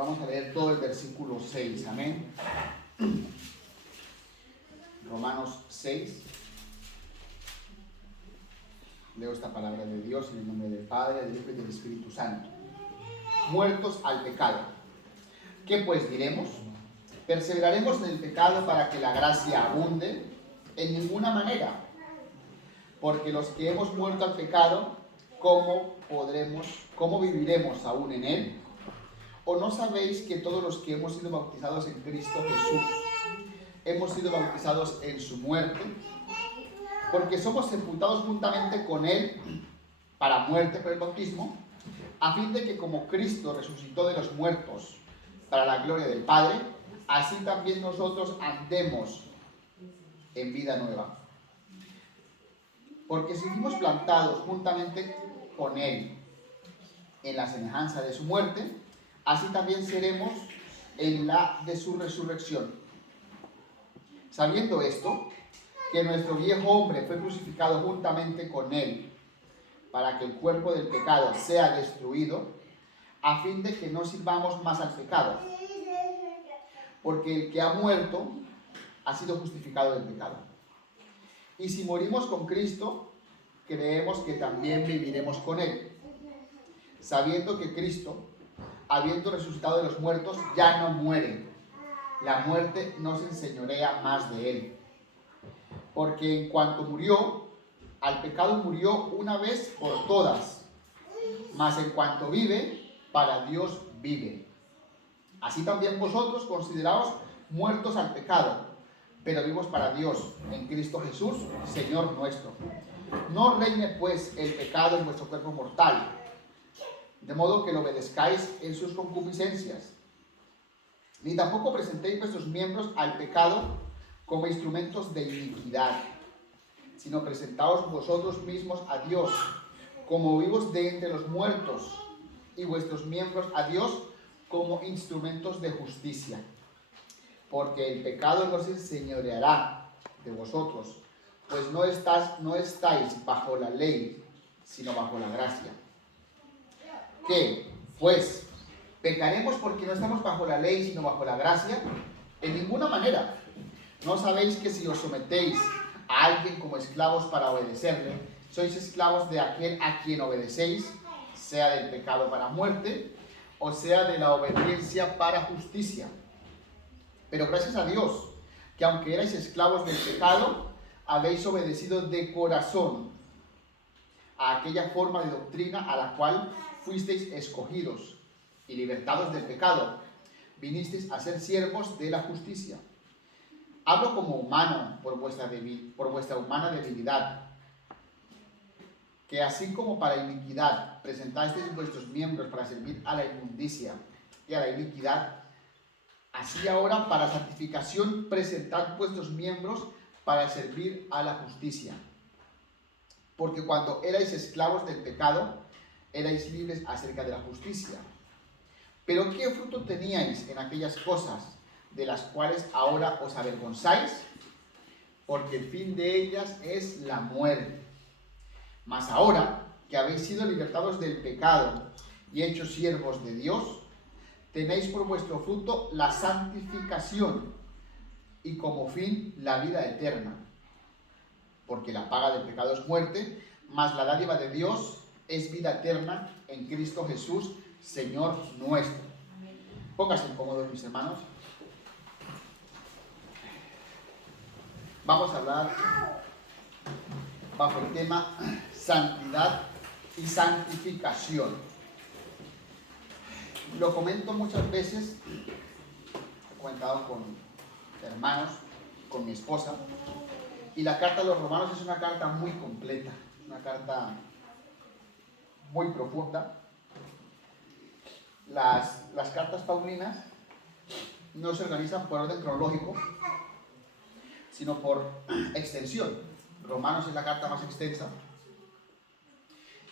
Vamos a leer todo el versículo 6, amén. Romanos 6. Leo esta palabra de Dios en el nombre del Padre, del Hijo y del Espíritu Santo. Muertos al pecado. ¿Qué pues diremos? ¿Perseveraremos en el pecado para que la gracia abunde? En ninguna manera. Porque los que hemos muerto al pecado, ¿cómo viviremos aún en él? ¿O no sabéis que todos los que hemos sido bautizados en Cristo Jesús, hemos sido bautizados en su muerte? Porque somos sepultados juntamente con él para muerte por el bautismo, a fin de que como Cristo resucitó de los muertos para la gloria del Padre, así también nosotros andemos en vida nueva. Porque si fuimos plantados juntamente con él en la semejanza de su muerte, así también seremos en la de su resurrección. Sabiendo esto, que nuestro viejo hombre fue crucificado juntamente con él, para que el cuerpo del pecado sea destruido, a fin de que no sirvamos más al pecado. Porque el que ha muerto ha sido justificado del pecado. Y si morimos con Cristo, creemos que también viviremos con él, sabiendo que Cristo, habiendo resucitado de los muertos, ya no muere. La muerte no se enseñorea más de él. Porque en cuanto murió, al pecado murió una vez por todas, mas en cuanto vive, para Dios vive. Así también vosotros consideraos muertos al pecado, pero vivos para Dios, en Cristo Jesús, Señor nuestro. No reine pues el pecado en vuestro cuerpo mortal, de modo que lo obedezcáis en sus concupiscencias. Ni tampoco presentéis vuestros miembros al pecado como instrumentos de iniquidad, sino presentaos vosotros mismos a Dios como vivos de entre los muertos, y vuestros miembros a Dios como instrumentos de justicia. Porque el pecado no se enseñoreará de vosotros, pues no estáis bajo la ley, sino bajo la gracia. ¿Qué? Pues, ¿pecaremos porque no estamos bajo la ley, sino bajo la gracia? En ninguna manera. ¿No sabéis que si os sometéis a alguien como esclavos para obedecerle, sois esclavos de aquel a quien obedecéis, sea del pecado para muerte, o sea de la obediencia para justicia? Pero gracias a Dios, que aunque erais esclavos del pecado, habéis obedecido de corazón a aquella forma de doctrina a la cual fuisteis escogidos, y libertados del pecado, vinisteis a ser siervos de la justicia. Hablo como humano por vuestra humana debilidad, que así como para iniquidad presentasteis vuestros miembros para servir a la inmundicia y a la iniquidad, así ahora para santificación presentad vuestros miembros para servir a la justicia. Porque cuando erais esclavos del pecado, erais libres acerca de la justicia. Pero ¿qué fruto teníais en aquellas cosas de las cuales ahora os avergonzáis? Porque el fin de ellas es la muerte. Mas ahora que habéis sido libertados del pecado y hechos siervos de Dios, tenéis por vuestro fruto la santificación y como fin la vida eterna. Porque la paga del pecado es muerte, mas la dádiva de Dios es vida eterna en Cristo Jesús, Señor nuestro. Pónganse cómodos, mis hermanos. Vamos a hablar bajo el tema santidad y santificación. Lo comento muchas veces, he comentado con hermanos, con mi esposa, y la carta a los romanos es una carta muy completa, una carta muy profunda. Las cartas paulinas no se organizan por orden cronológico, sino por extensión. Romanos es la carta más extensa,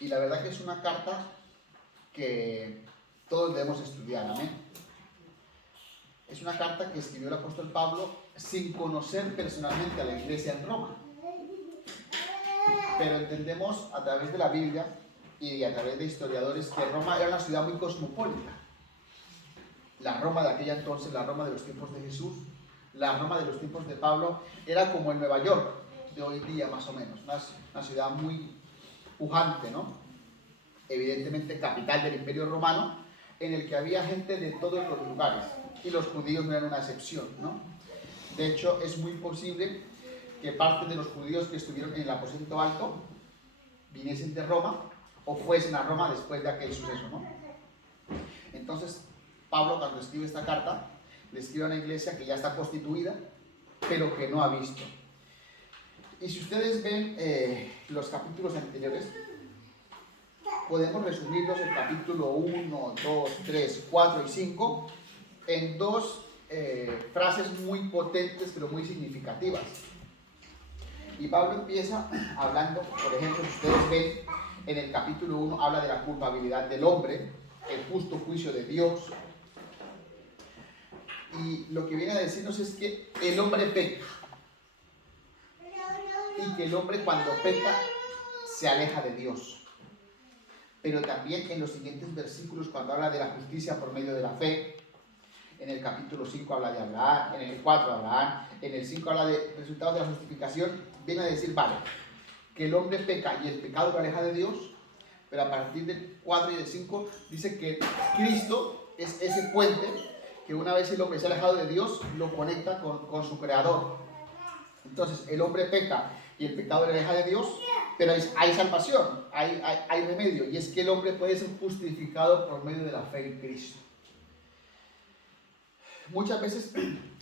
y la verdad que es una carta que todos debemos estudiar, amén. Es una carta que escribió el apóstol Pablo sin conocer personalmente a la iglesia en Roma, pero entendemos a través de la Biblia y a través de historiadores que Roma era una ciudad muy cosmopolita. La Roma de aquella entonces, la Roma de los tiempos de Jesús, la Roma de los tiempos de Pablo, era como el Nueva York de hoy día más o menos, una ciudad muy pujante, ¿no? Evidentemente capital del Imperio Romano, en el que había gente de todos los lugares, y los judíos no eran una excepción, ¿no? De hecho, es muy posible que parte de los judíos que estuvieron en el aposento alto viniesen de Roma o fuesen a Roma después de aquel suceso, ¿no? Entonces, Pablo, cuando escribe esta carta, le escribe a una iglesia que ya está constituida, pero que no ha visto. Y si ustedes ven los capítulos anteriores, podemos resumirlos el capítulo 1, 2, 3, 4 y 5 en dos frases muy potentes, pero muy significativas. Y Pablo empieza hablando, por ejemplo, si ustedes ven, en el capítulo 1 habla de la culpabilidad del hombre, el justo juicio de Dios. Y lo que viene a decirnos es que el hombre peca. Y que el hombre cuando peca se aleja de Dios. Pero también en los siguientes versículos, cuando habla de la justicia por medio de la fe, en el capítulo 5 habla de Abraham, en el 4 Abraham, en el 5 habla de resultados de la justificación, viene a decir, vale, que el hombre peca y el pecado lo aleja de Dios, pero a partir del 4 y del 5 dice que Cristo es ese puente que una vez el hombre se ha alejado de Dios, lo conecta con su Creador. Entonces el hombre peca y el pecado lo aleja de Dios, pero hay salvación, hay remedio, y es que el hombre puede ser justificado por medio de la fe en Cristo. Muchas veces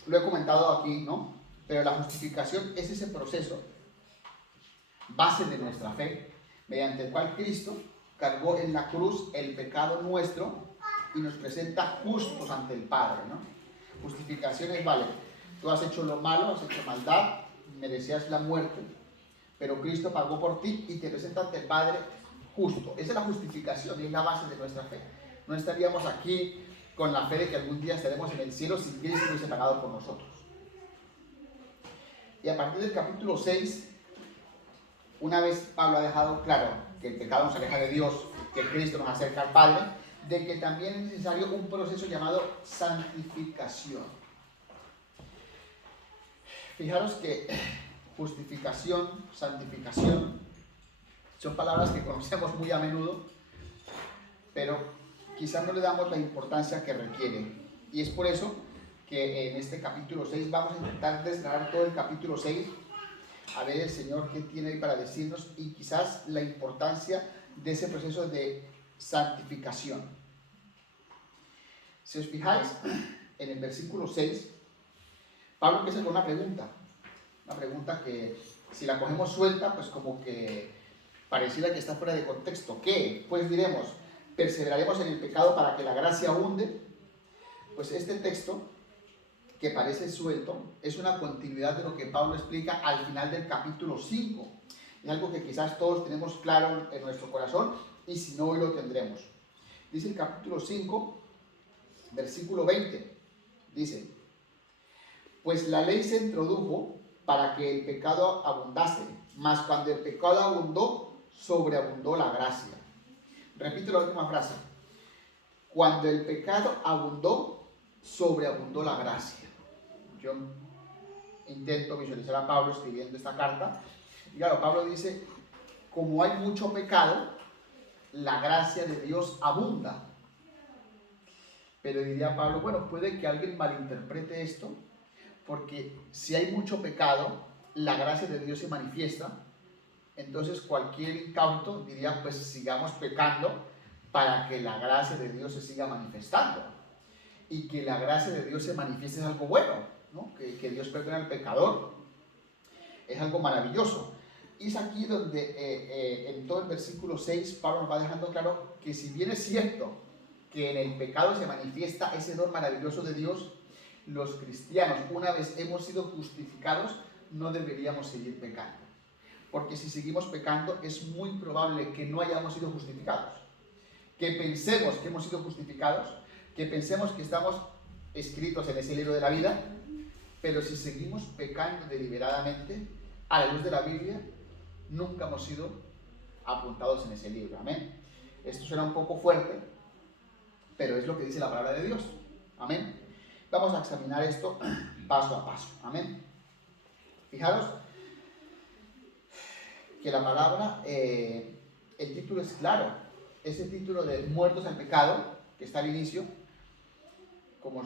lo he comentado aquí, ¿no? Pero la justificación es ese proceso, base de nuestra fe, mediante el cual Cristo cargó en la cruz el pecado nuestro y nos presenta justos ante el Padre, ¿no? Justificación es, vale, tú has hecho lo malo, has hecho maldad, merecías la muerte, pero Cristo pagó por ti y te presenta ante el Padre justo. Esa es la justificación y es la base de nuestra fe. No estaríamos aquí con la fe de que algún día estaremos en el cielo si Cristo hubiese pagado por nosotros. Y a partir del capítulo 6, una vez Pablo ha dejado claro que el pecado nos aleja de Dios, que Cristo nos acerca al Padre, de que también es necesario un proceso llamado santificación. Fijaros que justificación, santificación, son palabras que conocemos muy a menudo, pero quizás no le damos la importancia que requieren. Y es por eso que en este capítulo 6 vamos a intentar desgranar todo el capítulo 6, a ver el Señor qué tiene ahí para decirnos y quizás la importancia de ese proceso de santificación. Si os fijáis, en el versículo 6, Pablo empieza con una pregunta que si la cogemos suelta, pues como que pareciera que está fuera de contexto. ¿Qué? Pues diremos, perseveraremos en el pecado para que la gracia abunde. Pues este texto, que parece suelto, es una continuidad de lo que Pablo explica al final del capítulo 5. Es algo que quizás todos tenemos claro en nuestro corazón, y si no, hoy lo tendremos. Dice el capítulo 5, versículo 20, dice, pues la ley se introdujo para que el pecado abundase, mas cuando el pecado abundó, sobreabundó la gracia. Repito la última frase. Cuando el pecado abundó, sobreabundó la gracia. Yo intento visualizar a Pablo escribiendo esta carta. Y claro, Pablo dice, como hay mucho pecado, la gracia de Dios abunda. Pero diría Pablo, bueno, puede que alguien malinterprete esto, porque si hay mucho pecado, la gracia de Dios se manifiesta. Entonces cualquier incauto diría, pues sigamos pecando para que la gracia de Dios se siga manifestando. Y que la gracia de Dios se manifieste es algo bueno, ¿no? Que Dios perdone al pecador. Es algo maravilloso. Y es aquí donde en todo el versículo 6 Pablo nos va dejando claro que si bien es cierto que en el pecado se manifiesta ese don maravilloso de Dios, los cristianos, una vez hemos sido justificados, no deberíamos seguir pecando. Porque si seguimos pecando, es muy probable que no hayamos sido justificados. Que pensemos que hemos sido justificados, que pensemos que estamos escritos en ese libro de la vida, pero si seguimos pecando deliberadamente, a la luz de la Biblia, nunca hemos sido apuntados en ese libro. Amén. Esto suena un poco fuerte, pero es lo que dice la palabra de Dios. Amén. Vamos a examinar esto paso a paso. Amén. Fijaros que la palabra, el título es claro. Ese título de muertos al pecado, que está al inicio, como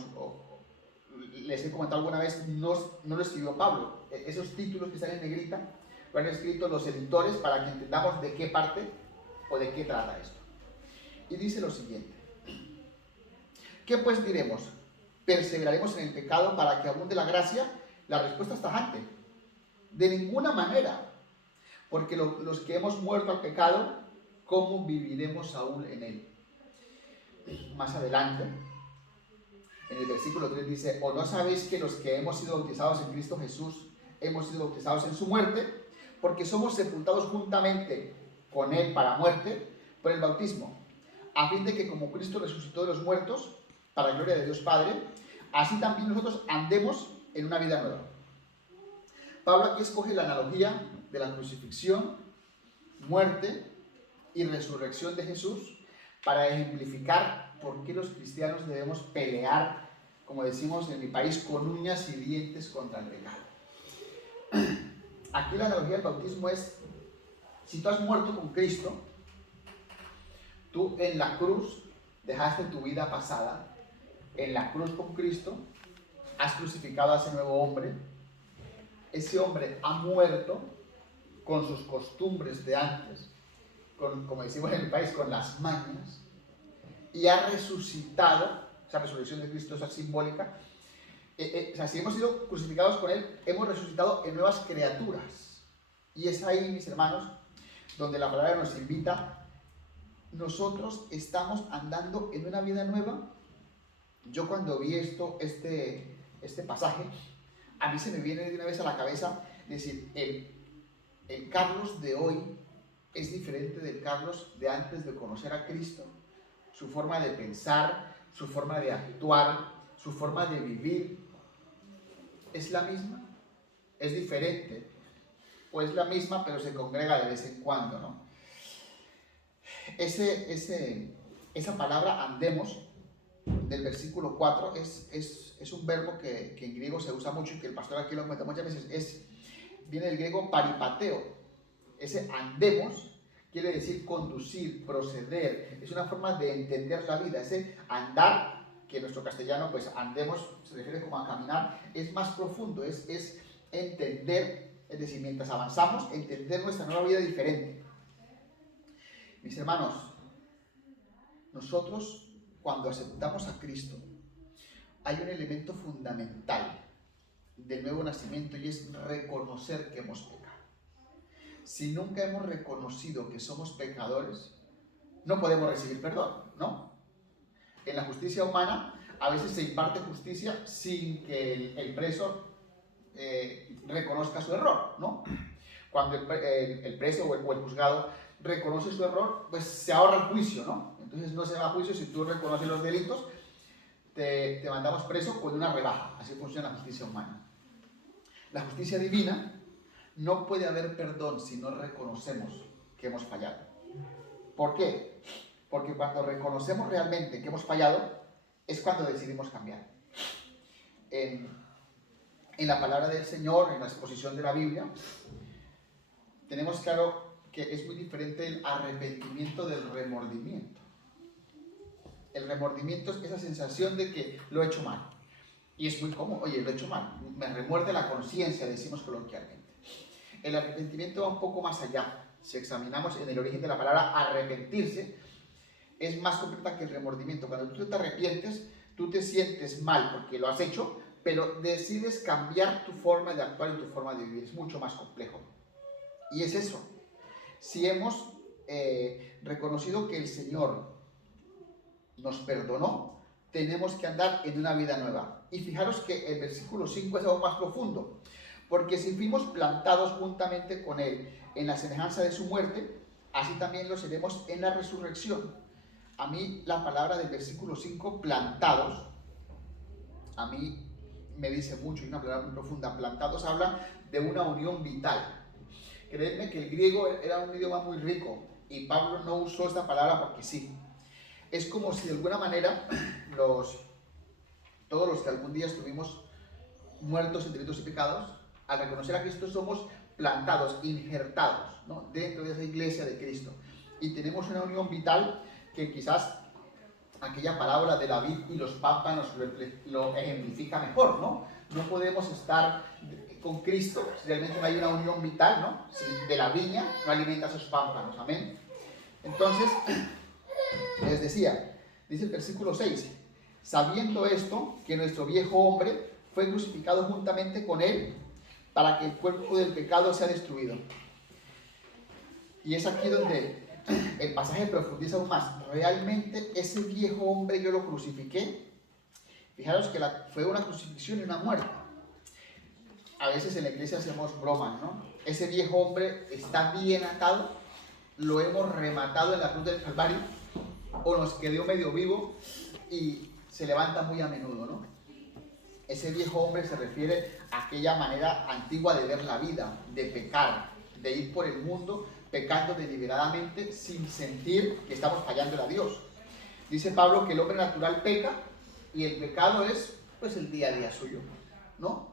les he comentado alguna vez, no lo escribió Pablo. Esos títulos que están en negrita lo han escrito los editores para que entendamos de qué parte o de qué trata esto. Y dice lo siguiente: ¿qué pues diremos? ¿Perseveraremos en el pecado para que abunde la gracia? La respuesta es tajante: de ninguna manera. Porque los que hemos muerto al pecado, ¿cómo viviremos aún en él? Más adelante, en el versículo 3 dice: ¿o no sabéis que los que hemos sido bautizados en Cristo Jesús, hemos sido bautizados en su muerte? Porque somos sepultados juntamente con él para muerte por el bautismo, a fin de que como Cristo resucitó de los muertos, para gloria de Dios Padre, así también nosotros andemos en una vida nueva. Pablo aquí escoge la analogía de la crucifixión, muerte y resurrección de Jesús para ejemplificar por qué los cristianos debemos pelear, como decimos en mi país, con uñas y dientes contra el pecado. Aquí la analogía del bautismo es: si tú has muerto con Cristo, tú en la cruz dejaste tu vida pasada, en la cruz con Cristo has crucificado a ese nuevo hombre. Ese hombre ha muerto con sus costumbres de antes, como decimos en el país, con las mañas, y ha resucitado. Esa resurrección de Cristo es simbólica. O sea, si hemos sido crucificados con Él, hemos resucitado en nuevas criaturas. Y es ahí, mis hermanos, donde la palabra nos invita. Nosotros estamos andando en una vida nueva. Yo cuando vi este pasaje, a mí se me viene de una vez a la cabeza decir: el Carlos de hoy es diferente del Carlos de antes de conocer a Cristo. Su forma de pensar, su forma de actuar, su forma de vivir, ¿es la misma? ¿Es diferente? ¿O es la misma pero se congrega de vez en cuando, no? Esa palabra andemos del versículo 4 es un verbo que en griego se usa mucho y que el pastor aquí lo comenta muchas veces. Viene del griego paripateo. Ese andemos quiere decir conducir, proceder. Es una forma de entender la vida. Ese andar, que en nuestro castellano pues andemos se refiere como a caminar, es más profundo, es entender, es decir, mientras avanzamos, entender nuestra nueva vida diferente. Mis hermanos, nosotros cuando aceptamos a Cristo, hay un elemento fundamental del nuevo nacimiento y es reconocer que hemos pecado. Si nunca hemos reconocido que somos pecadores, no podemos recibir perdón, ¿no? En la justicia humana, a veces se imparte justicia sin que el preso reconozca su error, ¿no? Cuando el preso o el juzgado reconoce su error, pues se ahorra el juicio, ¿no? Entonces no se va a juicio si tú reconoces los delitos, te mandamos preso con una rebaja. Así funciona la justicia humana. La justicia divina, no puede haber perdón si no reconocemos que hemos fallado. ¿Por qué? Porque cuando reconocemos realmente que hemos fallado, es cuando decidimos cambiar. En la palabra del Señor, en la exposición de la Biblia, tenemos claro que es muy diferente el arrepentimiento del remordimiento. El remordimiento es esa sensación de que lo he hecho mal. Y es muy cómodo: oye, lo he hecho mal, me remuerde la conciencia, decimos coloquialmente. El arrepentimiento va un poco más allá. Si examinamos en el origen de la palabra arrepentirse, es más completa que el remordimiento. Cuando tú te arrepientes, tú te sientes mal porque lo has hecho, pero decides cambiar tu forma de actuar y tu forma de vivir. Es mucho más complejo. Y es eso. Si hemos reconocido que el Señor nos perdonó, tenemos que andar en una vida nueva. Y fijaros que el versículo 5 es aún más profundo. Porque si fuimos plantados juntamente con Él en la semejanza de su muerte, así también lo seremos en la resurrección. A mí la palabra del versículo 5, plantados, a mí me dice mucho, y una palabra muy profunda. Plantados habla de una unión vital. Creedme que el griego era un idioma muy rico y Pablo no usó esta palabra porque sí. Es como si de alguna manera todos los que algún día estuvimos muertos en delitos y pecados, al reconocer a Cristo somos plantados, injertados, ¿no?, dentro de esa iglesia de Cristo. Y tenemos una unión vital que quizás aquella parábola de la vid y los pámpanos lo ejemplifica mejor, ¿no? No podemos estar con Cristo si realmente no hay una unión vital, ¿no? Si de la viña no alimenta esos pámpanos, amén. Entonces, les decía, dice el versículo 6, sabiendo esto, que nuestro viejo hombre fue crucificado juntamente con él para que el cuerpo del pecado sea destruido. Y es aquí donde el pasaje profundiza aún más. Realmente ese viejo hombre yo lo crucifiqué. Fijaros que fue una crucifixión y una muerte. A veces en la iglesia hacemos bromas, ¿no? Ese viejo hombre está bien atado, lo hemos rematado en la cruz del Calvario, o nos quedó medio vivo y se levanta muy a menudo, ¿no? Ese viejo hombre se refiere a aquella manera antigua de ver la vida, de pecar, de ir por el mundo pecando deliberadamente sin sentir que estamos fallándole a Dios. Dice Pablo que el hombre natural peca y el pecado es pues el día a día suyo, ¿no?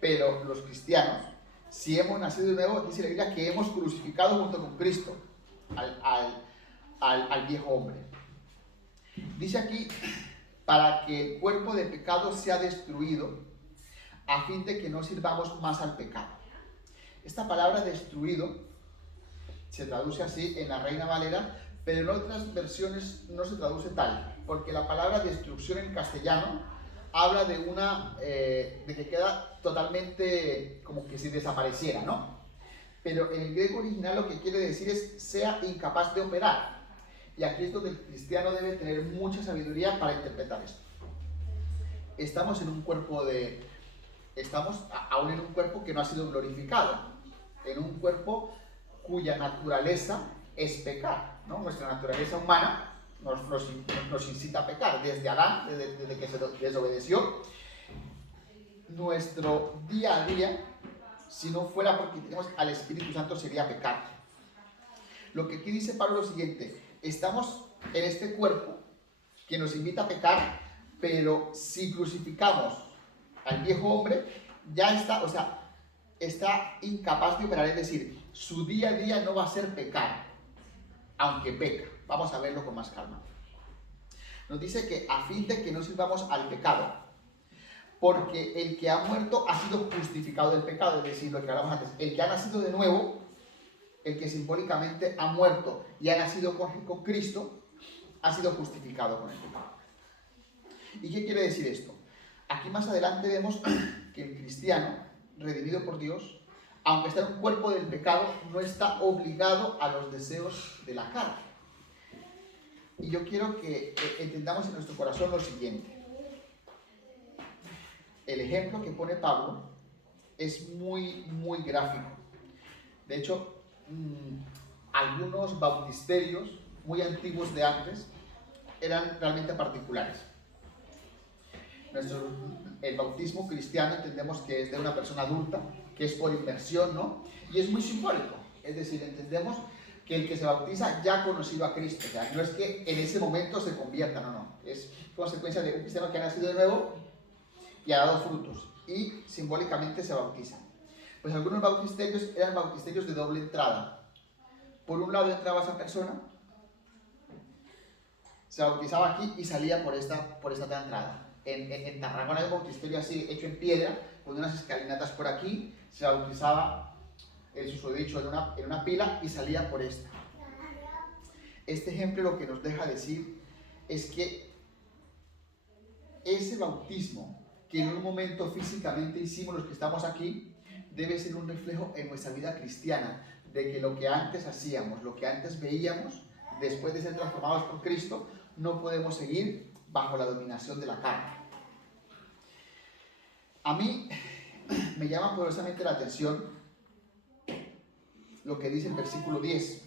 Pero los cristianos, si hemos nacido de nuevo, dice la Biblia que hemos crucificado junto con Cristo al viejo hombre. Dice aquí, para que el cuerpo de pecado sea destruido, a fin de que no sirvamos más al pecado. Esta palabra destruido se traduce así en la Reina Valera, pero en otras versiones no se traduce tal, porque la palabra destrucción en castellano habla de de que queda totalmente como que si desapareciera, ¿no? Pero en el griego original lo que quiere decir es sea incapaz de operar. Y aquí es donde el cristiano debe tener mucha sabiduría para interpretar esto. Estamos aún en un cuerpo que no ha sido glorificado, en un cuerpo cuya naturaleza es pecar, ¿no? Nuestra naturaleza humana nos incita a pecar, desde Adán, desde que se desobedeció. Nuestro día a día, si no fuera porque tenemos al Espíritu Santo, sería pecar. Lo que aquí dice Pablo es lo siguiente: estamos en este cuerpo que nos invita a pecar, pero si crucificamos al viejo hombre, ya está incapaz de operar, es decir, su día a día no va a ser pecar, aunque peca. Vamos a verlo con más calma. Nos dice que a fin de que no sirvamos al pecado, porque el que ha muerto ha sido justificado del pecado, es decir, lo que hablamos antes, el que ha nacido de nuevo, el que simbólicamente ha muerto y ha nacido con Cristo, ha sido justificado con el pecado. ¿Y qué quiere decir esto? Aquí más adelante vemos que el cristiano, redimido por Dios, aunque está en un cuerpo del pecado, no está obligado a los deseos de la carne. Y yo quiero que entendamos en nuestro corazón lo siguiente. El ejemplo que pone Pablo es muy, muy gráfico. De hecho, algunos bautisterios muy antiguos de antes eran realmente particulares. El bautismo cristiano entendemos que es de una persona adulta, que es por inmersión, ¿no? Y es muy simbólico. Es decir, entendemos que el que se bautiza ya ha conocido a Cristo. O sea, no es que en ese momento se convierta, no. Es consecuencia de un cristiano que ha nacido de nuevo y ha dado frutos. Y simbólicamente se bautiza. Pues algunos bautisterios eran bautisterios de doble entrada. Por un lado entraba esa persona, se bautizaba aquí y salía por esta otra entrada. En Tarragona hay un bautisterio así hecho en piedra, con unas escalinatas por aquí, se bautizaba el susodicho en una pila y salía por esta. Este ejemplo lo que nos deja decir es que ese bautismo que en un momento físicamente hicimos los que estamos aquí, debe ser un reflejo en nuestra vida cristiana, de que lo que antes hacíamos, lo que antes veíamos, después de ser transformados por Cristo, no podemos seguir bajo la dominación de la carne. A mí me llama poderosamente la atención lo que dice el versículo 10.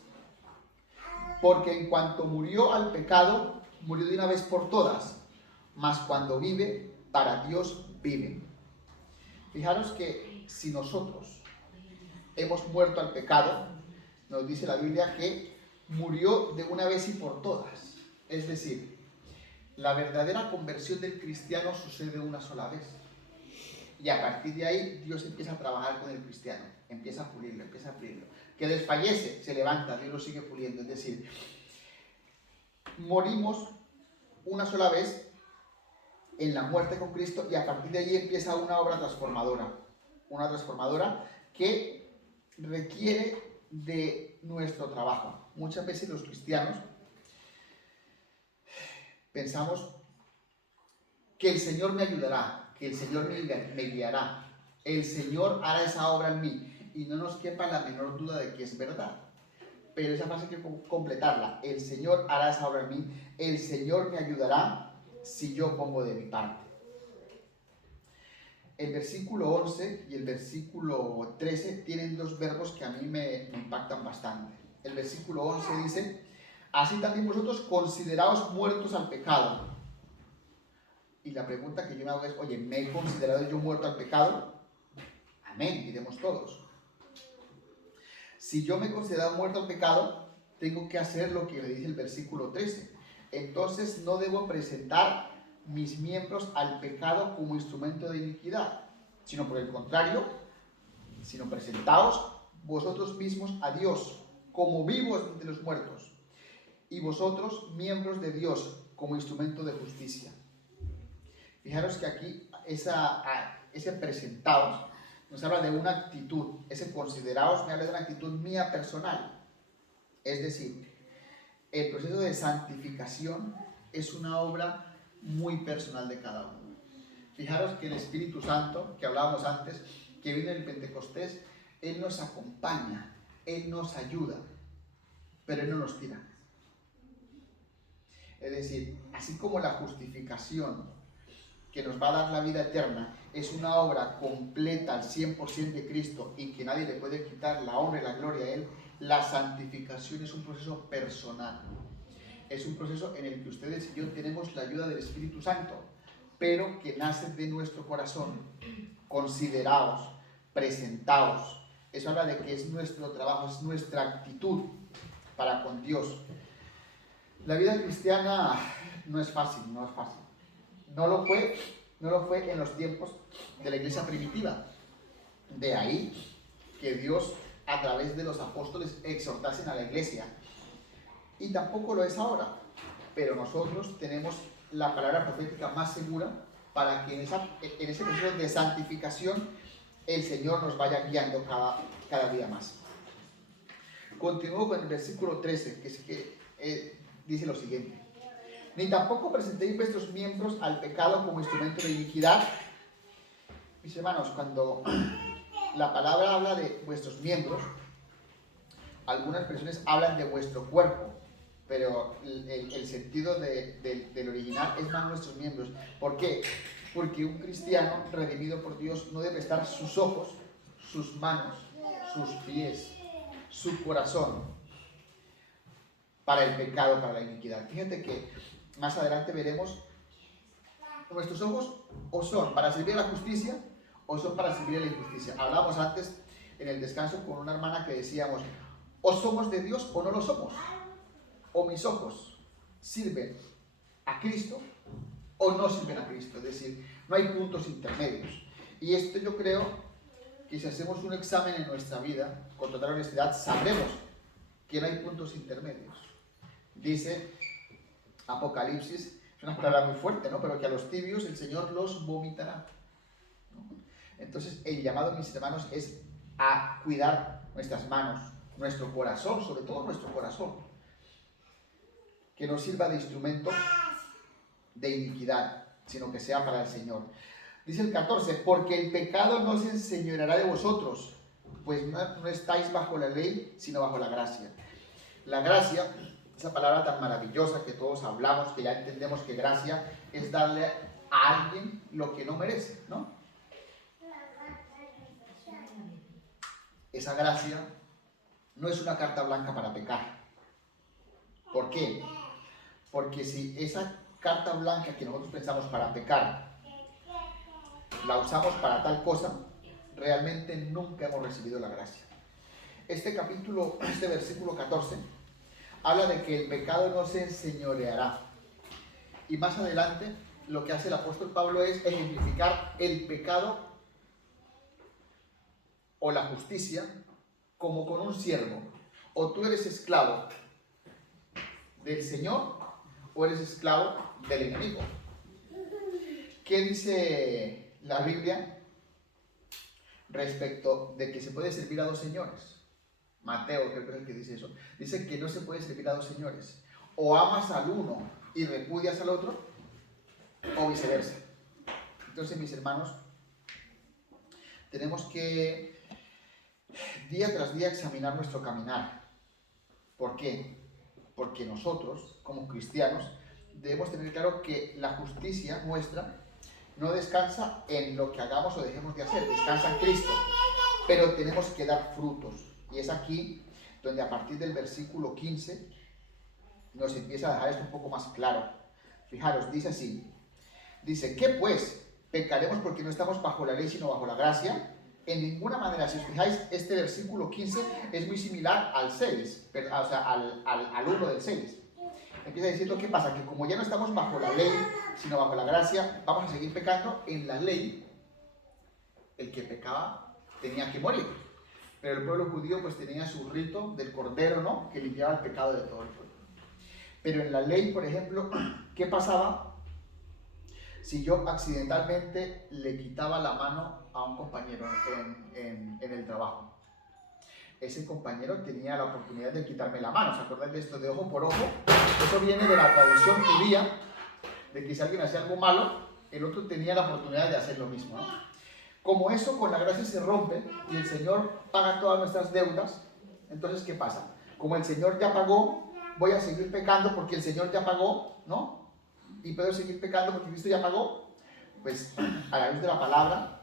Porque en cuanto murió al pecado, murió de una vez por todas, mas cuando vive, para Dios vive. Fijaros que si nosotros hemos muerto al pecado, nos dice la Biblia que murió de una vez y por todas. Es decir, La verdadera conversión del cristiano sucede una sola vez. Y a partir de ahí, Dios empieza a trabajar con el cristiano. Empieza a pulirlo, empieza a pulirlo. Que desfallece, se levanta, Dios lo sigue puliendo. Es decir, morimos una sola vez en la muerte con Cristo y a partir de ahí empieza una obra transformadora. Una transformadora que requiere de nuestro trabajo. Muchas veces los cristianos pensamos que el Señor me ayudará, que el Señor me guiará, el Señor hará esa obra en mí, y no nos quepa la menor duda de que es verdad. Pero esa frase hay que completarla: el Señor hará esa obra en mí, el Señor me ayudará si yo pongo de mi parte. El versículo 11 y el versículo 13 tienen dos verbos que a mí me impactan bastante. El versículo 11 dice: así también vosotros consideraos muertos al pecado. Y la pregunta que yo me hago es: oye, ¿me he considerado yo muerto al pecado? Amén, diremos todos. Si yo me he considerado muerto al pecado, tengo que hacer lo que me dice el versículo 13. Entonces no debo presentar mis miembros al pecado como instrumento de iniquidad, sino por el contrario, sino presentaos vosotros mismos a Dios como vivos entre los muertos, y vosotros miembros de Dios como instrumento de justicia. Fijaros que aquí ese presentaos nos habla de una actitud, ese consideraos me habla de una actitud mía personal. Es decir, el proceso de santificación es una obra muy personal de cada uno. Fijaros que el Espíritu Santo, que hablábamos antes, que viene en el Pentecostés, Él nos acompaña, Él nos ayuda, pero Él no nos tira. Es decir, así como la justificación que nos va a dar la vida eterna es una obra completa al 100% de Cristo y que nadie le puede quitar la honra y la gloria a Él, la santificación es un proceso personal. Es un proceso en el que ustedes y yo tenemos la ayuda del Espíritu Santo, pero que nace de nuestro corazón. Consideraos, presentaos. Eso habla de que es nuestro trabajo, es nuestra actitud para con Dios. La vida cristiana no es fácil, no es fácil. No lo fue en los tiempos de la iglesia primitiva. De ahí que Dios, a través de los apóstoles, exhortasen a la iglesia. Y tampoco lo es ahora. Pero nosotros tenemos la palabra profética más segura para que en ese proceso de santificación el Señor nos vaya guiando cada día más. Continúo con el versículo 13, que dice lo siguiente: ni tampoco presentéis vuestros miembros al pecado como instrumento de iniquidad. Mis hermanos, cuando la palabra habla de vuestros miembros, algunas versiones hablan de vuestro cuerpo, pero el sentido del original es más nuestros miembros. ¿Por qué? Porque un cristiano redimido por Dios no debe estar sus ojos, sus manos, sus pies, su corazón para el pecado, para la iniquidad. Fíjate que más adelante veremos, nuestros ojos o son para servir a la justicia o son para servir a la injusticia. Hablábamos antes en el descanso con una hermana que decíamos: o somos de Dios o no lo somos. O mis ojos sirven a Cristo o no sirven a Cristo. Es decir, no hay puntos intermedios. Y esto yo creo que si hacemos un examen en nuestra vida, con total honestidad, sabremos que no hay puntos intermedios. Dice Apocalipsis, es una palabra muy fuerte, ¿no? Pero que a los tibios el Señor los vomitará, ¿no? Entonces el llamado, mis hermanos, es a cuidar nuestras manos, nuestro corazón, sobre todo nuestro corazón, que no sirva de instrumento de iniquidad, sino que sea para el Señor. Dice el 14: porque el pecado no se enseñoreará de vosotros, pues no estáis bajo la ley, sino bajo la gracia. La gracia, esa palabra tan maravillosa que todos hablamos, que ya entendemos que gracia es darle a alguien lo que no merece, ¿no? Esa gracia no es una carta blanca para pecar. ¿Por qué? Porque si esa carta blanca que nosotros pensamos para pecar la usamos para tal cosa, realmente nunca hemos recibido la gracia. Este versículo 14 habla de que el pecado no se enseñoreará. Y más adelante lo que hace el apóstol Pablo es ejemplificar el pecado o la justicia como con un siervo. O tú eres esclavo del Señor o eres esclavo del enemigo. ¿Qué dice la Biblia respecto de que se puede servir a dos señores? Mateo creo que es el que dice eso. Dice que no se puede servir a dos señores. O amas al uno y repudias al otro, o viceversa. Entonces, mis hermanos, tenemos que día tras día examinar nuestro caminar. ¿Por qué? Porque nosotros, como cristianos, debemos tener claro que la justicia nuestra no descansa en lo que hagamos o dejemos de hacer, descansa en Cristo, pero tenemos que dar frutos. Y es aquí donde a partir del versículo 15 nos empieza a dejar esto un poco más claro. Fijaros, dice así, dice, ¿qué pues? ¿Pecaremos porque no estamos bajo la ley sino bajo la gracia? En ninguna manera. Si os fijáis, este versículo 15 es muy similar al 6, o sea, al 1 del 6. Empieza diciendo, ¿qué pasa? Que como ya no estamos bajo la ley, sino bajo la gracia, vamos a seguir pecando. En la ley, el que pecaba tenía que morir. Pero el pueblo judío pues tenía su rito del cordero, ¿no? Que limpiaba el pecado de todo el pueblo. Pero en la ley, por ejemplo, ¿qué pasaba si yo accidentalmente le quitaba la mano a un compañero en el trabajo? Ese compañero tenía la oportunidad de quitarme la mano. ¿Se acuerdan de esto de ojo por ojo? Eso viene de la tradición judía, de que si alguien hacía algo malo, el otro tenía la oportunidad de hacer lo mismo, ¿no? Como eso con la gracia se rompe y el Señor paga todas nuestras deudas, entonces ¿qué pasa? Como el Señor ya pagó, voy a seguir pecando porque el Señor ya pagó, ¿no? Y puedo seguir pecando porque Cristo ya pagó. Pues a la luz de la palabra,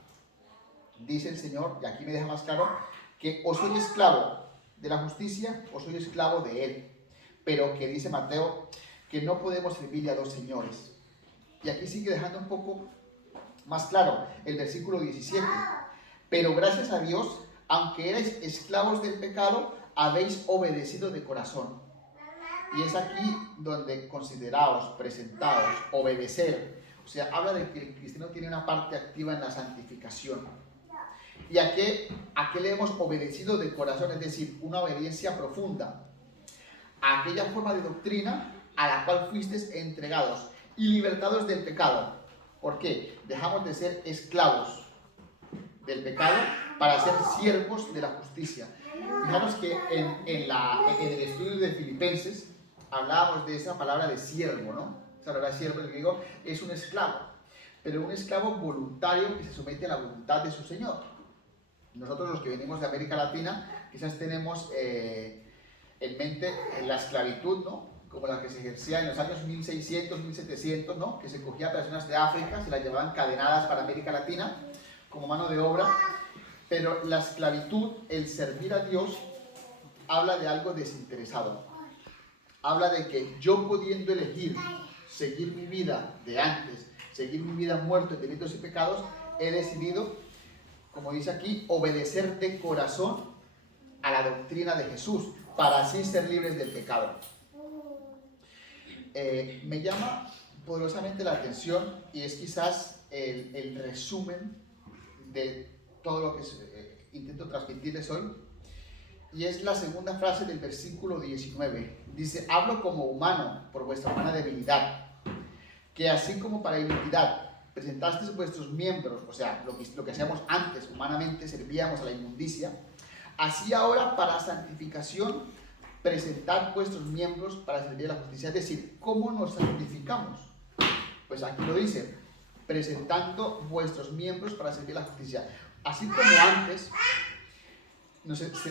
dice el Señor, y aquí me deja más claro, que o soy esclavo de la justicia o soy esclavo de Él. Pero que dice Mateo que no podemos servirle a dos señores. Y aquí sigue dejando un poco más claro el versículo 17. Pero gracias a Dios, aunque erais esclavos del pecado, habéis obedecido de corazón. Y es aquí donde consideraos, presentaos, obedecer. O sea, habla de que el cristiano tiene una parte activa en la santificación. ¿Y a qué le hemos obedecido de corazón? Es decir, una obediencia profunda a aquella forma de doctrina a la cual fuisteis entregados y libertados del pecado. ¿Por qué? Dejamos de ser esclavos del pecado para ser siervos de la justicia. Fijaros que en el estudio de Filipenses hablábamos de esa palabra de siervo, ¿no? Esa palabra siervo en griego es un esclavo, pero un esclavo voluntario que se somete a la voluntad de su Señor. Nosotros los que venimos de América Latina quizás tenemos en mente la esclavitud, ¿no? Como la que se ejercía en los años 1600, 1700, ¿no? Que se cogía a personas de África, se las llevaban cadenadas para América Latina como mano de obra. Pero la esclavitud, el servir a Dios, habla de algo desinteresado. Habla de que yo pudiendo elegir seguir mi vida de antes, seguir mi vida muerto en delitos y pecados, he decidido, como dice aquí, obedecer de corazón a la doctrina de Jesús, para así ser libres del pecado. Me llama poderosamente la atención y es quizás el resumen de todo lo que intento transmitirles hoy, y es la segunda frase del versículo 19. Dice, hablo como humano por vuestra humana debilidad, que así como para iniquidad presentasteis vuestros miembros, o sea, lo que hacíamos antes humanamente, servíamos a la inmundicia, así ahora para santificación presentad vuestros miembros para servir a la justicia. Es decir, ¿cómo nos santificamos? Pues aquí lo dice, presentando vuestros miembros para servir a la justicia. Así como antes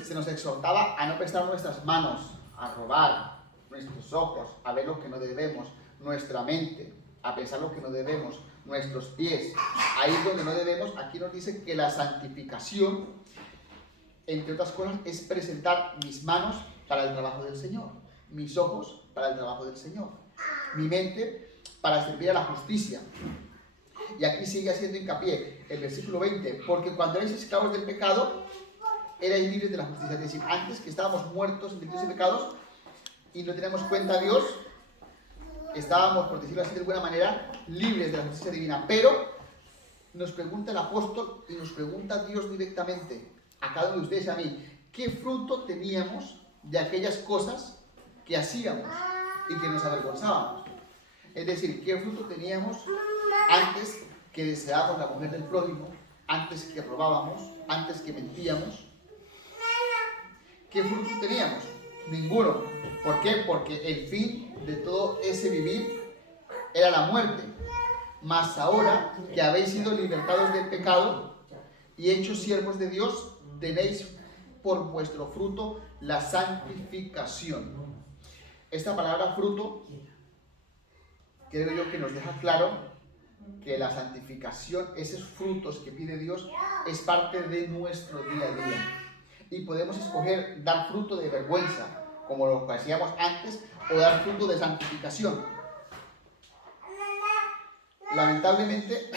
se nos exhortaba a no prestar nuestras manos a robar, nuestros ojos a ver lo que no debemos, nuestra mente a pensar lo que no debemos, nuestros pies a ir donde no debemos. Aquí nos dice que la santificación, entre otras cosas, es presentar mis manos para el trabajo del Señor, mis ojos para el trabajo del Señor, mi mente para servir a la justicia. Y aquí sigue haciendo hincapié el versículo 20, porque cuando erais esclavos del pecado, erais libres de la justicia. Es decir, antes que estábamos muertos en delitos y pecados y no teníamos cuenta a Dios, estábamos, por decirlo así de alguna manera, libres de la justicia divina. Pero nos pregunta el apóstol y nos pregunta Dios directamente, a cada uno de ustedes y a mí, ¿qué fruto teníamos de aquellas cosas que hacíamos y que nos avergonzábamos? Es decir, ¿qué fruto teníamos antes que deseábamos la mujer del prójimo, antes que robábamos, antes que mentíamos? ¿Qué fruto teníamos? Ninguno. ¿Por qué? Porque el fin de todo ese vivir era la muerte. Mas ahora que habéis sido libertados del pecado y hechos siervos de Dios, tenéis por vuestro fruto la santificación. Esta palabra fruto, creo yo que nos deja claro que la santificación, esos frutos que pide Dios, es parte de nuestro día a día. Y podemos escoger dar fruto de vergüenza, como lo que hacíamos antes, o dar fruto de santificación. Lamentablemente,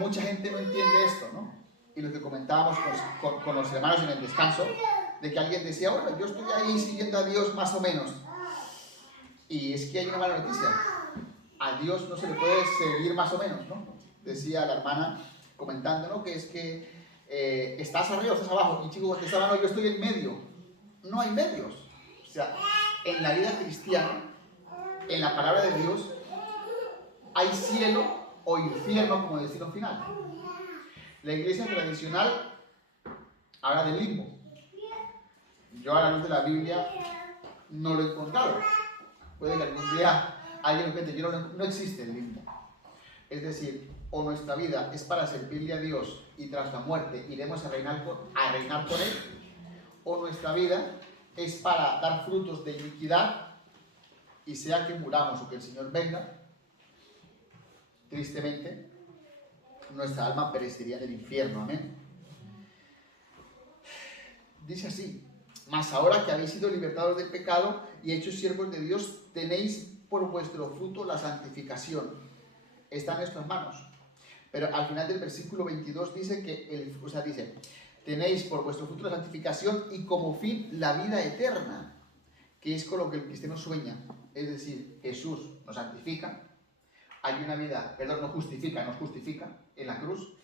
mucha gente no entiende esto, ¿no? Y lo que comentábamos con los hermanos en el descanso, de que alguien decía, bueno, yo estoy ahí siguiendo a Dios más o menos. Y es que hay una mala noticia. A Dios no se le puede seguir más o menos, ¿no? Decía la hermana comentando, ¿no? Que es que estás arriba o estás abajo. Y chico contestaba, no, yo estoy en medio. No hay medios. O sea, en la vida cristiana, en la palabra de Dios, hay cielo o infierno como destino final. La iglesia tradicional habla del limbo. Yo a la luz de la Biblia no lo he encontrado. Puede que algún día alguien me cuente, no existe el limbo. Es decir, o nuestra vida es para servirle a Dios y tras la muerte iremos a reinar con Él, o nuestra vida es para dar frutos de iniquidad y sea que muramos o que el Señor venga, tristemente, nuestra alma perecería en el infierno. Amén. Dice así, mas ahora que habéis sido libertados del pecado y hechos siervos de Dios, tenéis por vuestro fruto la santificación. Está en nuestras manos. Pero al final del versículo 22 dice que, dice, tenéis por vuestro fruto la santificación y como fin la vida eterna, que es con lo que el cristiano sueña. Es decir, Jesús nos santifica, hay una vida, perdón, nos justifica en la cruz,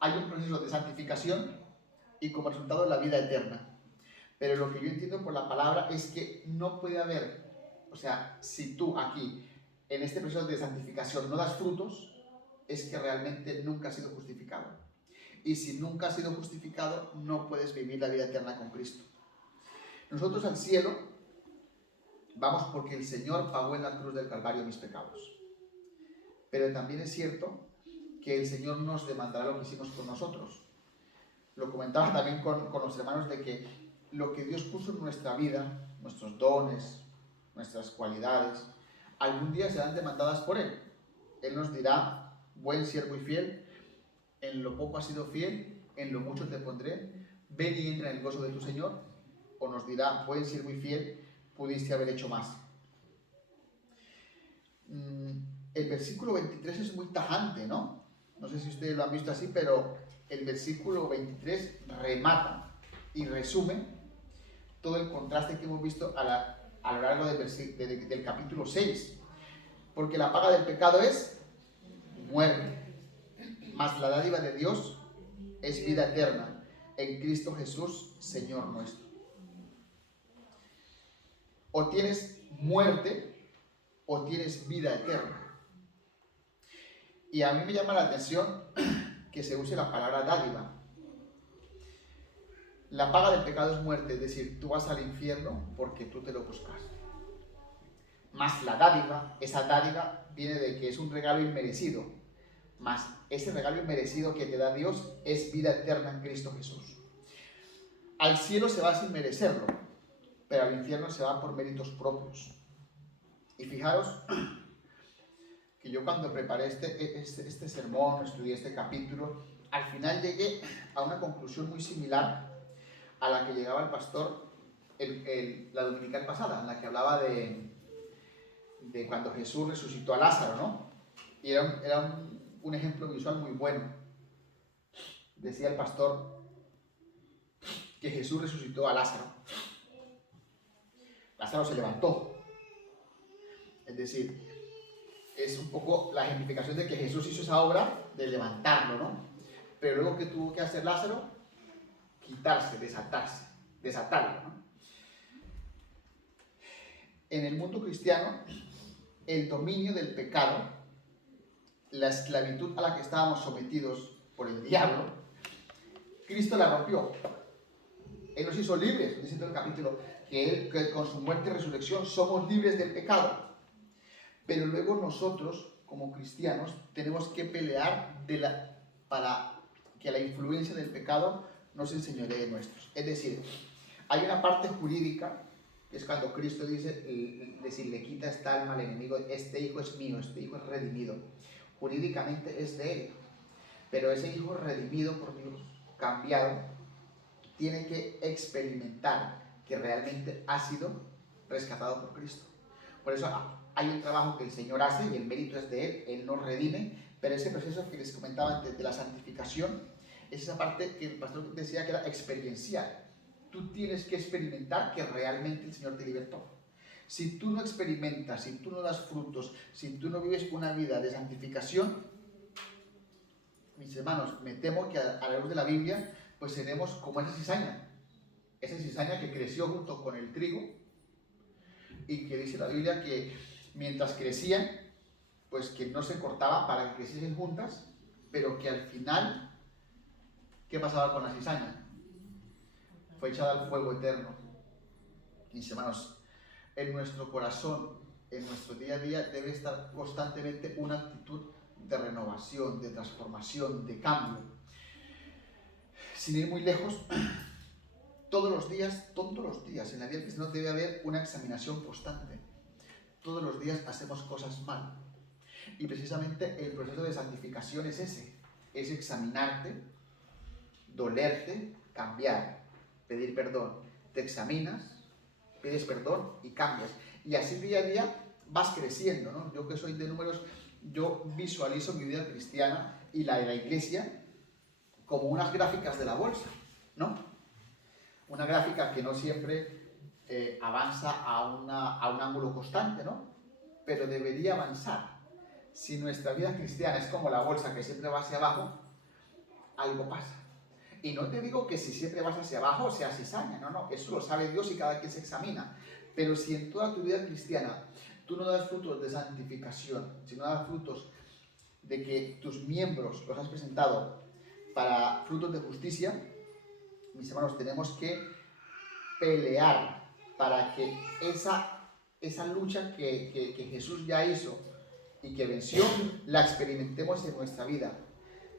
hay un proceso de santificación y como resultado la vida eterna. Pero lo que yo entiendo por la palabra es que no puede haber, o sea, si tú aquí, en este proceso de santificación, no das frutos, es que realmente nunca has sido justificado. Y si nunca has sido justificado, no puedes vivir la vida eterna con Cristo. Nosotros al cielo vamos porque el Señor pagó en la cruz del Calvario mis pecados. Pero también es cierto que el Señor nos demandará lo que hicimos con nosotros. Lo comentaba también con los hermanos de que lo que Dios puso en nuestra vida, nuestros dones, nuestras cualidades, algún día serán demandadas por Él. Él nos dirá, buen siervo y fiel, en lo poco has sido fiel, en lo mucho te pondré, ven y entra en el gozo de tu Señor. O nos dirá, buen siervo y fiel, pudiste haber hecho más. El versículo 23 es muy tajante, ¿no? No sé si ustedes lo han visto así, pero el versículo 23 remata y resume todo el contraste que hemos visto a lo largo del capítulo 6. Porque la paga del pecado es muerte, mas la dádiva de Dios es vida eterna en Cristo Jesús, Señor nuestro. O tienes muerte o tienes vida eterna. Y a mí me llama la atención que se use la palabra dádiva. La paga del pecado es muerte, es decir, tú vas al infierno porque tú te lo buscas. Más la dádiva, esa dádiva viene de que es un regalo inmerecido. Más ese regalo inmerecido que te da Dios es vida eterna en Cristo Jesús. Al cielo se va sin merecerlo, pero al infierno se va por méritos propios. Y fijaros que yo cuando preparé este sermón, estudié este capítulo, al final llegué a una conclusión muy similar a la que llegaba el pastor la dominical pasada, en la que hablaba de cuando Jesús resucitó a Lázaro, ¿no? Y era un ejemplo visual muy bueno. Decía el pastor que Jesús resucitó a Lázaro. Lázaro se levantó. Es decir, es un poco la ejemplificación de que Jesús hizo esa obra de levantarlo, ¿no? Pero luego, ¿qué tuvo que hacer Lázaro? Quitarse, desatarlo, ¿no? En el mundo cristiano, el dominio del pecado, la esclavitud a la que estábamos sometidos por el diablo, Cristo la rompió. Él nos hizo libres, dice todo el capítulo, que con su muerte y resurrección somos libres del pecado. Pero luego nosotros, como cristianos, tenemos que pelear para que la influencia del pecado no se enseñoree de nuestros. Es decir, hay una parte jurídica, que es cuando Cristo dice, le quita esta alma al enemigo, este hijo es mío, este hijo es redimido. Jurídicamente es de él, pero ese hijo redimido por Dios, cambiado, tiene que experimentar que realmente ha sido rescatado por Cristo. Por eso hay un trabajo que el Señor hace y el mérito es de Él nos redime, pero ese proceso que les comentaba antes de la santificación es esa parte que el pastor decía que era experiencial. Tú tienes que experimentar que realmente el Señor te libertó. Si tú no experimentas, si tú no das frutos, si tú no vives una vida de santificación, mis hermanos, me temo que a la luz de la Biblia, pues seremos como esa cizaña que creció junto con el trigo y que dice la Biblia que mientras crecían, pues que no se cortaban para que creciesen juntas, pero que al final, ¿qué pasaba con la cizaña? Fue echada al fuego eterno. Mis hermanos, en nuestro corazón, en nuestro día a día, debe estar constantemente una actitud de renovación, de transformación, de cambio. Sin ir muy lejos, todos los días, en la vida cristiana debe haber una examinación constante. Todos los días hacemos cosas mal. Y precisamente el proceso de santificación es ese, es examinarte, dolerte, cambiar, pedir perdón. Te examinas, pides perdón y cambias. Y así día a día vas creciendo, ¿no? Yo que soy de números, yo visualizo mi vida cristiana y la de la iglesia como unas gráficas de la bolsa, ¿no? Una gráfica que no siempre avanza a un ángulo constante, ¿no? Pero debería avanzar. Si nuestra vida cristiana es como la bolsa que siempre va hacia abajo, algo pasa. Y no te digo que si siempre vas hacia abajo sea cizaña, no, eso lo sabe Dios y cada quien se examina. Pero si en toda tu vida cristiana tú no das frutos de santificación, si no das frutos de que tus miembros los has presentado para frutos de justicia, mis hermanos, tenemos que pelear para que esa lucha que Jesús ya hizo y que venció, la experimentemos en nuestra vida.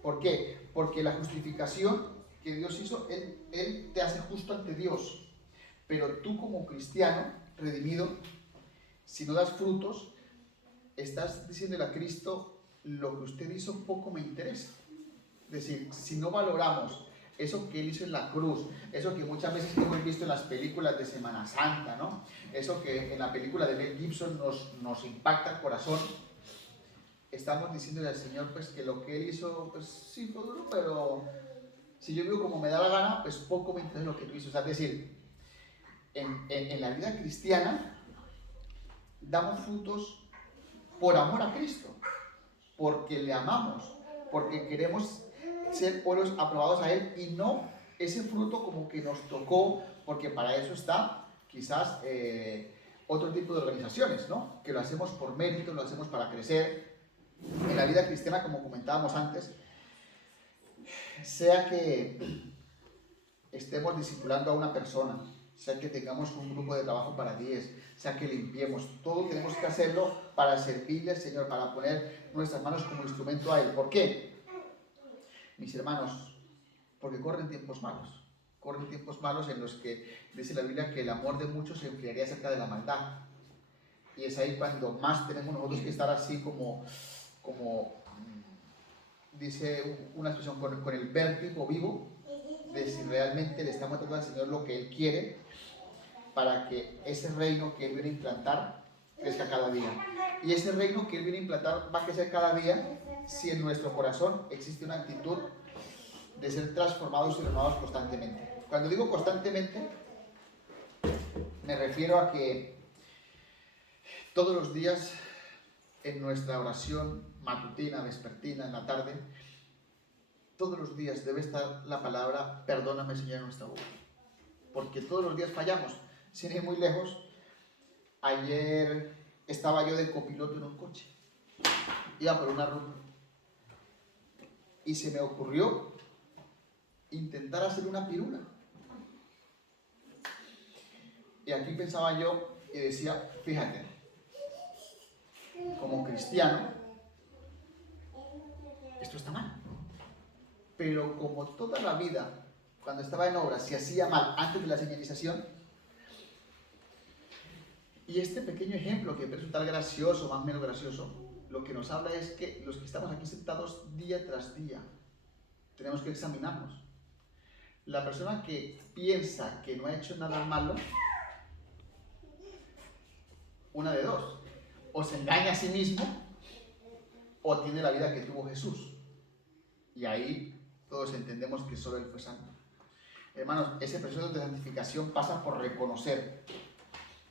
¿Por qué? Porque la justificación que Dios hizo, Él te hace justo ante Dios. Pero tú como cristiano redimido, si no das frutos, estás diciéndole a Cristo, lo que usted hizo poco me interesa. Es decir, si no valoramos eso que Él hizo en la cruz, eso que muchas veces hemos visto en las películas de Semana Santa, ¿no? Eso que en la película de Mel Gibson nos impacta el corazón, estamos diciéndole al Señor pues que lo que Él hizo, pues sí fue duro, pero si yo vivo como me da la gana, pues poco me interesa lo que tú hizo. O sea, es decir, en la vida cristiana damos frutos por amor a Cristo, porque le amamos, porque queremos ser pueblos aprobados a Él y no ese fruto como que nos tocó, porque para eso está quizás otro tipo de organizaciones, ¿no? Que lo hacemos por mérito, lo hacemos para crecer. En la vida cristiana, como comentábamos antes, sea que estemos discipulando a una persona, sea que tengamos un grupo de trabajo para 10, sea que limpiemos, todo tenemos que hacerlo para servirle al Señor, para poner nuestras manos como instrumento a Él. ¿Por qué? Mis hermanos, porque corren tiempos malos en los que dice la Biblia que el amor de muchos se enfriaría acerca de la maldad. Y es ahí cuando más tenemos nosotros que estar así como dice una expresión, con el vértigo vivo, de si realmente le estamos dando al Señor lo que Él quiere, para que ese reino que Él viene a implantar crezca cada día. Y ese reino que Él viene a implantar va a crecer cada día si en nuestro corazón existe una actitud de ser transformados y renovados constantemente. Cuando digo constantemente, Me refiero a que todos los días en nuestra oración matutina, vespertina, en la tarde, todos los días debe estar la palabra perdóname, Señor, en nuestra boca. Porque todos los días fallamos. Sin ir muy lejos, ayer estaba yo de copiloto en un coche. Iba por una ruta. Y se me ocurrió intentar hacer una pirula. Y aquí pensaba yo y decía, fíjate, como cristiano, esto está mal. Pero como toda la vida, cuando estaba en obras, se hacía mal antes de la señalización, y este pequeño ejemplo que puede resultar gracioso, más o menos gracioso, lo que nos habla es que los que estamos aquí sentados día tras día, tenemos que examinarnos. La persona que piensa que no ha hecho nada malo, una de dos, o se engaña a sí mismo, o tiene la vida que tuvo Jesús. Y ahí todos entendemos que solo Él fue santo. Hermanos, ese proceso de santificación pasa por reconocer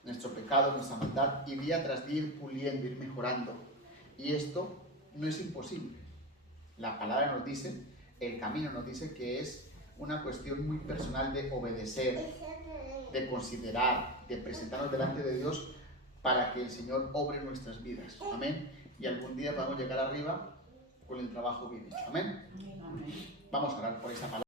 nuestro pecado, nuestra maldad, y día tras día ir puliendo, ir mejorando. Y esto no es imposible. La palabra nos dice, el camino nos dice que es una cuestión muy personal de obedecer, de considerar, de presentarnos delante de Dios para que el Señor obre en nuestras vidas. Amén. Y algún día vamos a llegar arriba con el trabajo bien hecho. Amén. Vamos a orar por esa palabra.